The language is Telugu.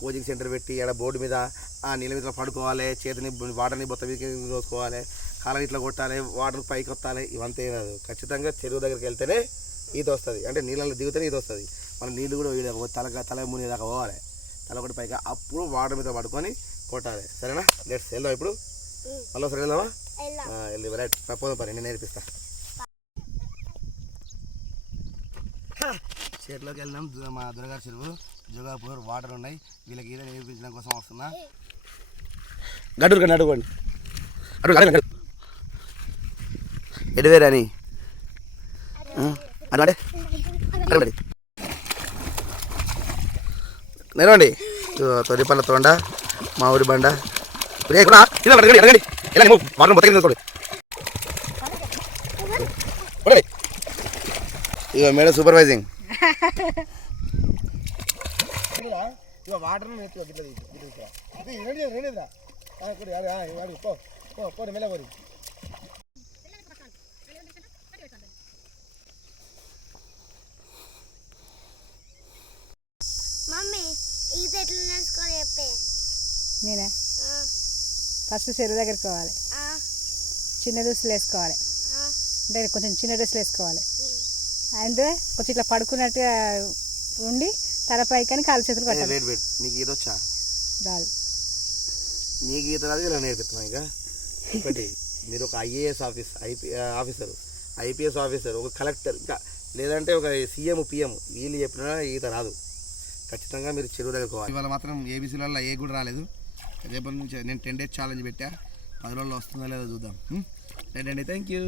కోచింగ్ సెంటర్ పెట్టి ఆడ బోర్డు మీద ఆ నీళ్ళ మీద పడుకోవాలి చేతిని వాటర్ని బొత్త మీద దోసుకోవాలి కాలం ఇట్లా కొట్టాలి వాటర్ పైకి వత్తాలి ఇవంతా కాదు ఖచ్చితంగా చెరువు దగ్గరికి వెళ్తేనే ఈత వస్తుంది. అంటే నీళ్ళలో దిగితేనే ఈత వస్తుంది. మన నీళ్ళు కూడా వీడ తల తల ముని దాకా పోవాలి. తల ఒకటి పైకి అప్పుడు వాటర్ మీద పడుకొని కొట్టాలి. సరేనా? లెట్స్ వెళ్దాం ఇప్పుడు. మళ్ళీ ఒకసారి వెళ్దామా? వెళ్ళి రైట్. పోదాం పని. నేను నేర్పిస్తా. చెట్లోకి వెళ్ళినాం మా దుర్గారు చెరువు. జోగాపూర్ వాటర్ ఉన్నాయి. వీళ్ళకి ఈత నేర్పించడం కోసం వస్తున్నా. గడ్డు అడుగుకోండి అడుగు అడుగు ఎడివేరాని అడే. అడగండి నేనండి తొడిపల్ల తోండ మా ఊరి బండ కూడా, అడగండి అడగండి ఇలా వాటర్ మొత్తం తీసుకోండి చూడండి ఇక మేడం సూపర్వైజింగ్. ఇక వాటర్ గిట్ల పో పో పోరు మెల్ల పోరు మమ్మీ ఈత ఎట్లా నేర్చుకోవాలి చెప్పే. నేనే? ఆ, ఫస్ట్ చెరువు దగ్గరికి పోవాలి. ఆ, చిన్న డ్రెస్సులు వేసుకోవాలి. ఆ, అంటే కొంచెం చిన్న డ్రెస్సులు వేసుకోవాలి. అంటే కొంచెం ఇట్లా పడుకున్నట్టుగా ఉండి తల పైకని కాలు చేతులు కొట్టాలి. వెయిట్ నీకు ఈత వచ్చా? రాదు నీకు ఈత రాదు ఇలా నేర్పిస్తున్నా ఇక. ఒకటి మీరు ఒక IAS office IP officer. IPS officer ఒక కలెక్టర్. ఇంకా లేదంటే ఒక సీఎం పిఎం వీళ్ళు చెప్పినా ఈత రాదు. ఖచ్చితంగా మీరు చెరువు దగ్గర పోవాలి. ఇవాళ మాత్రం ఏబీసీలలో ఏ కూడా రాలేదు. రేపటి నుంచి నేను టెన్ డేస్ ఛాలెంజ్ పెట్టా. పది రోజుల్లో వస్తుందో లేదో చూద్దాం. రైట్ అండి థ్యాంక్ యూ